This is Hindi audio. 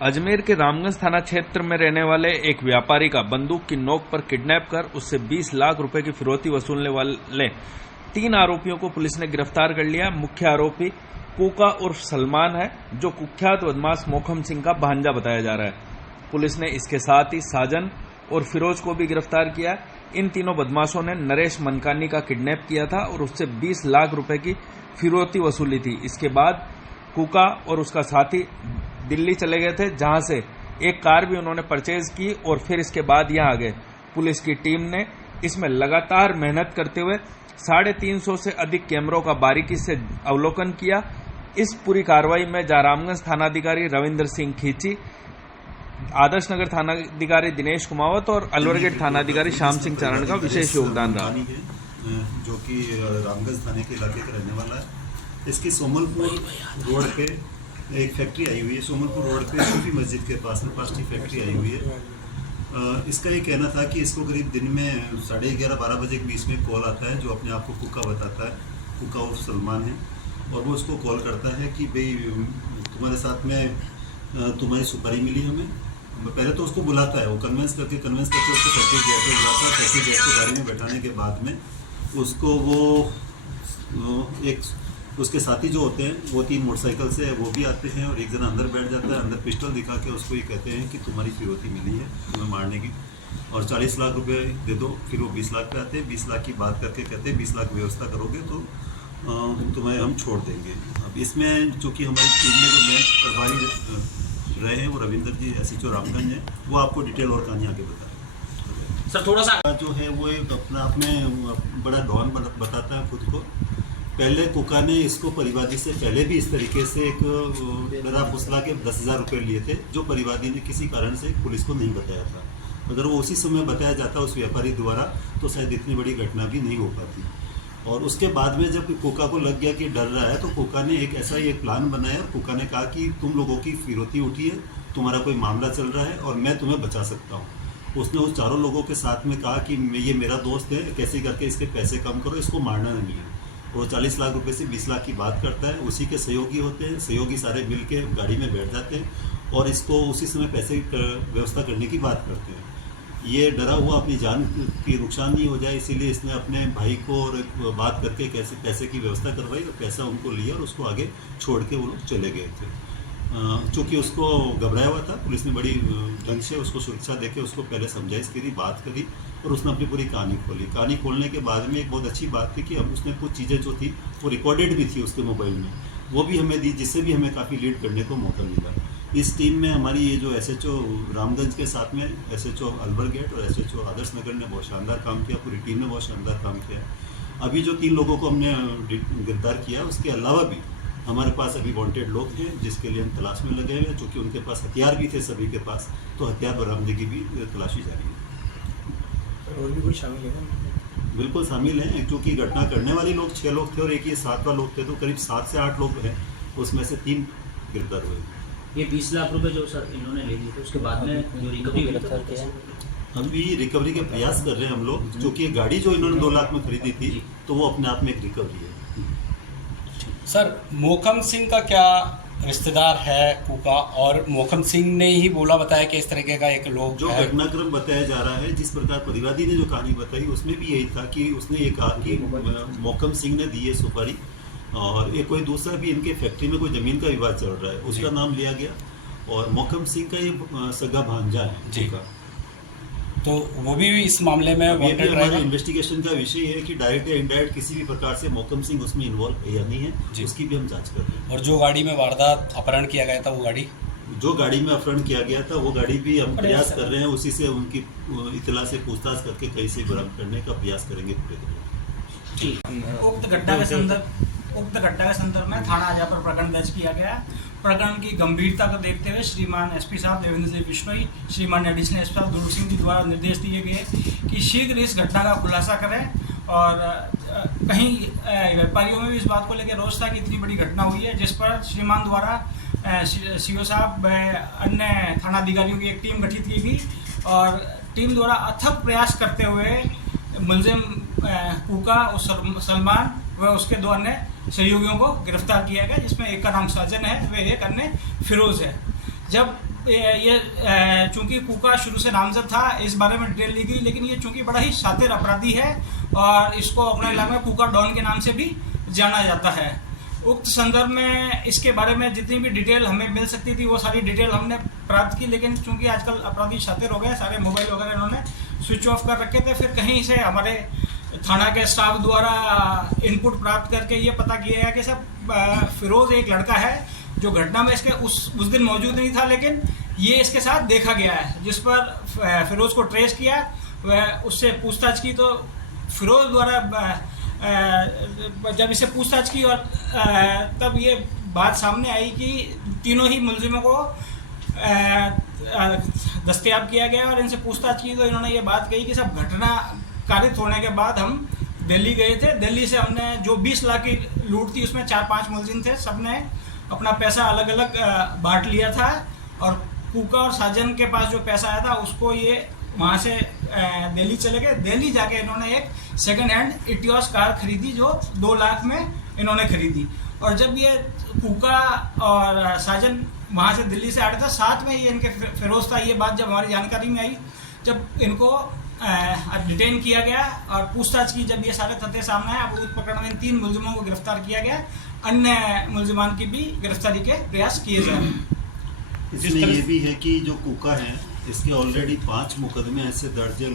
अजमेर के रामगंज थाना क्षेत्र में रहने वाले एक व्यापारी का बंदूक की नोक पर किडनैप कर उससे 20 लाख रुपए की फिरौती वसूलने वाले 3 आरोपियों को पुलिस ने गिरफ्तार कर लिया। मुख्य आरोपी कूका उर्फ सलमान है, जो कुख्यात बदमाश मोखम सिंह का भांजा बताया जा रहा है। पुलिस ने इसके साथ ही साजन और फिरोज को भी गिरफ्तार किया। इन तीनों बदमाशों ने नरेश मनकानी का किडनैप किया था और उससे 20 लाख रुपए की फिरौती वसूली थी। इसके बाद कूका और उसका साथी दिल्ली चले गए थे, जहां से एक कार भी उन्होंने परचेज की और फिर इसके बाद यहां आ गए। पुलिस की टीम ने इसमें लगातार मेहनत करते हुए 350 से अधिक कैमरों का बारीकी से अवलोकन किया। इस पूरी कार्रवाई में रामगंज थानाधिकारी रविंद्र सिंह खींची, आदर्श नगर थानाधिकारी दिनेश कुमावत और अलवरगेट थानाधिकारी श्याम सिंह चारण का विशेष योगदान रहा। जो कि रामगंज थाने के इलाके का रहने वाला है। इसकी सोमलपुर रोड पे एक फैक्ट्री आई हुई है। सोमलपुर रोड पे सूफी मस्जिद के पास में पास की फैक्ट्री आई हुई है। इसका ये कहना था कि इसको करीब दिन में 11:30-12 बजे के बीच में कॉल आता है, जो अपने आप को कुका बताता है। कुका उर्फ सलमान है और वो उसको कॉल करता है कि भाई तुम्हारे साथ में तुम्हारी सुपारी मिली हमें। पहले तो उसको बुलाता है, वो कन्वेंस करके उसको फैक्ट्री गेट पर बुलाता है। फैक्ट्री गेट पर गाड़ी में बैठाने के बाद में उसको उसके साथी जो होते हैं वो 3 मोटरसाइकिल से वो भी आते हैं और एक जना अंदर बैठ जाता है। अंदर पिस्टल दिखा के उसको ये कहते हैं कि तुम्हारी फिरौती मिली है तुम्हें मारने की और 40 लाख रुपए दे दो। फिर वो 20 लाख पे आते हैं। 20 लाख की बात करके कहते हैं 20 लाख व्यवस्था करोगे तो तुम्हें हम छोड़ देंगे। अब इसमें चूँकि हमारी टीम में जो मेन प्रभारी रहे हैं वो रविंद्र जी SHO रामगंज हैं, वो आपको डिटेल और कहानी आगे बताएं। सर थोड़ा सा जो है वो एक अपना आप में बड़ा डॉन बताता है खुद को। पहले कुका ने इसको परिवादी से पहले भी इस तरीके से एक डरा फुसला के 10,000 रुपये लिए थे, जो परिवादी ने किसी कारण से पुलिस को नहीं बताया था। अगर वो उसी समय बताया जाता उस व्यापारी द्वारा तो शायद इतनी बड़ी घटना भी नहीं हो पाती। और उसके बाद में जब कुका को लग गया कि डर रहा है, तो कुका ने एक ऐसा ही एक प्लान बनाया और कुका ने कहा कि तुम लोगों की फिरौती उठी है, तुम्हारा कोई मामला चल रहा है और मैं तुम्हें बचा सकता हूँ। उसने उस चारों लोगों के साथ में कहा कि ये मेरा दोस्त है, कैसे करके इसके पैसे कम करो, इसको मारना नहीं है। वो 40 लाख रुपए से 20 लाख की बात करता है। उसी के सहयोगी होते हैं, सहयोगी सारे मिल के गाड़ी में बैठ जाते हैं और इसको उसी समय पैसे की व्यवस्था करने की बात करते हैं। ये डरा हुआ अपनी जान की नुकसान नहीं हो जाए, इसीलिए इसने अपने भाई को और बात करके कैसे पैसे की व्यवस्था करवाई और पैसा उनको लिया और उसको आगे छोड़ के वो लोग चले गए थे। चूँकि उसको घबराया हुआ था, पुलिस ने बड़ी ढंग से उसको सुरक्षा देके उसको पहले समझाइश करी, बात करी और उसने अपनी पूरी कहानी खोली। कहानी खोलने के बाद में एक बहुत अच्छी बात थी कि अब उसने कुछ चीज़ें जो थी वो रिकॉर्डेड भी थी उसके मोबाइल में, वो भी हमें दी, जिससे भी हमें काफ़ी लीड करने को मौका मिला। इस टीम में हमारी ये जो SHO रामगंज के साथ में SHO अलवरगेट और SHO आदर्श नगर ने बहुत शानदार काम किया, पूरी टीम ने बहुत शानदार काम किया। अभी जो 3 लोगों को हमने गिरफ्तार किया, उसके अलावा भी हमारे पास अभी वांटेड लोग हैं जिसके लिए हम तलाश में लगे हुए हैं। चूँकि उनके पास हथियार भी थे सभी के पास, तो हथियार बरामदगी भी तलाशी जारी है। और भी कोई शामिल है? बिल्कुल शामिल हैं, क्योंकि घटना करने वाले लोग 6 लोग थे और एक ये 7वां लोग थे, तो करीब 7 से 8 लोग हैं, उसमें से 3 गिरफ्तार हुए। ये 20 लाख रुपए जो सर इन्होंने ले लिए थे, उसके बाद में जो रिकवरी गिरफ्तार किया है, हम भी रिकवरी के प्रयास कर रहे हैं हम लोग, क्योंकि ये गाड़ी जो इन्होंने 2 लाख में खरीदी थी तो वो अपने आप में एक रिकवरी है। सर मोखम सिंह का क्या रिश्तेदार है कुका, और मोखम सिंह ने ही बोला बताया कि इस तरीके का एक लोग जो घटनाक्रम बताया जा रहा है, जिस प्रकार परिवादी ने जो कहानी बताई उसमें भी यही था कि उसने ये कहा कि मोखम सिंह ने दी है सुपारी और एक कोई दूसरा भी इनके फैक्ट्री में कोई जमीन का विवाद चल रहा है, उसका नाम लिया गया और मोखम सिंह का ये सगा भांजा है जी का। तो वो भी इस मामले में ये भी हमारे इन्वेस्टिगेशन का विषय है कि डायरेक्ट या इनडायरेक्ट किसी भी प्रकार से मोखम सिंह उसमें इन्वॉल्व है या नहीं है, उसकी भी हम जांच कर रहे हैं। और जो गाड़ी में वारदात अपहरण किया गया था, वो गाड़ी जो गाड़ी में अपहरण किया गया था वो गाड़ी भी हम प्रयास कर रहे हैं, उसी से उनकी इतला से पूछताछ करके कहीं से बरामद करने का प्रयास करेंगे पूरे। उक्त घटना के संदर्भ में थाना आजापुर प्रकरण दर्ज किया गया। प्रकरण की गंभीरता को देखते हुए श्रीमान SP साहब देवेंद्र जी बिश्नोई, श्रीमान एडिशनल SP साहब दुर्ग सिंह जी द्वारा निर्देश दिए गए कि शीघ्र इस घटना का खुलासा करें। और कहीं व्यापारियों में भी इस बात को लेकर रोष था कि इतनी बड़ी घटना हुई है, जिस पर श्रीमान द्वारा CO साहब अन्य थानाधिकारियों की एक टीम गठित की गई और टीम द्वारा अथक प्रयास करते हुए मुलजिम कूका और सलमान व उसके 2 अन्य सहयोगियों को गिरफ्तार किया गया, जिसमें एक का नाम साजन है व एक अन्य फिरोज है। जब ये चूंकि कुका शुरू से नामजद था, इस बारे में डिटेल ली गई, लेकिन ये चूंकि बड़ा ही शातिर अपराधी है और इसको अपने इलाके में कुका डॉन के नाम से भी जाना जाता है। उक्त संदर्भ में इसके बारे में जितनी भी डिटेल हमें मिल सकती थी वो सारी डिटेल हमने प्राप्त की, लेकिन चूंकि आजकल अपराधी शातिर हो गए, सारे मोबाइल वगैरह इन्होंने स्विच ऑफ कर रखे थे। फिर कहीं से हमारे थाना के स्टाफ द्वारा इनपुट प्राप्त करके ये पता किया गया कि सब फिरोज एक लड़का है जो घटना में इसके उस दिन मौजूद नहीं था, लेकिन ये इसके साथ देखा गया है, जिस पर फिरोज को ट्रेस किया, वह उससे पूछताछ की तो फिरोज द्वारा जब इसे पूछताछ की और तब ये बात सामने आई कि तीनों ही मुलजिमों को दस्तयाब किया गया और इनसे पूछताछ की तो इन्होंने ये बात कही कि सब घटना कारित होने के बाद हम दिल्ली गए थे। दिल्ली से हमने जो 20 लाख की लूट थी उसमें 4-5 मुलजिम थे, सबने अपना पैसा अलग अलग बांट लिया था और कुका और साजन के पास जो पैसा आया था उसको ये वहाँ से दिल्ली चले गए। दिल्ली जाके इन्होंने एक सेकंड हैंड इटियोस कार खरीदी जो 2 लाख में इन्होंने खरीदी। और जब ये कुका और साजन वहाँ से दिल्ली से आ रहे थे, साथ में ये इनके फिरोज था। ये बात जब हमारी जानकारी में आई, जब इनको डिटेन किया गया और पूछताछ की, जब ये सारे तथ्य सामने आए, अब उस प्रकरण में 3 मुलजिमों को गिरफ्तार किया गया, अन्य मुलजिमान की भी गिरफ्तारी के प्रयास किए जा रहे हैं। इसमें ये भी है कि जो कुका है इसके ऑलरेडी 5 मुकदमे ऐसे दर्ज है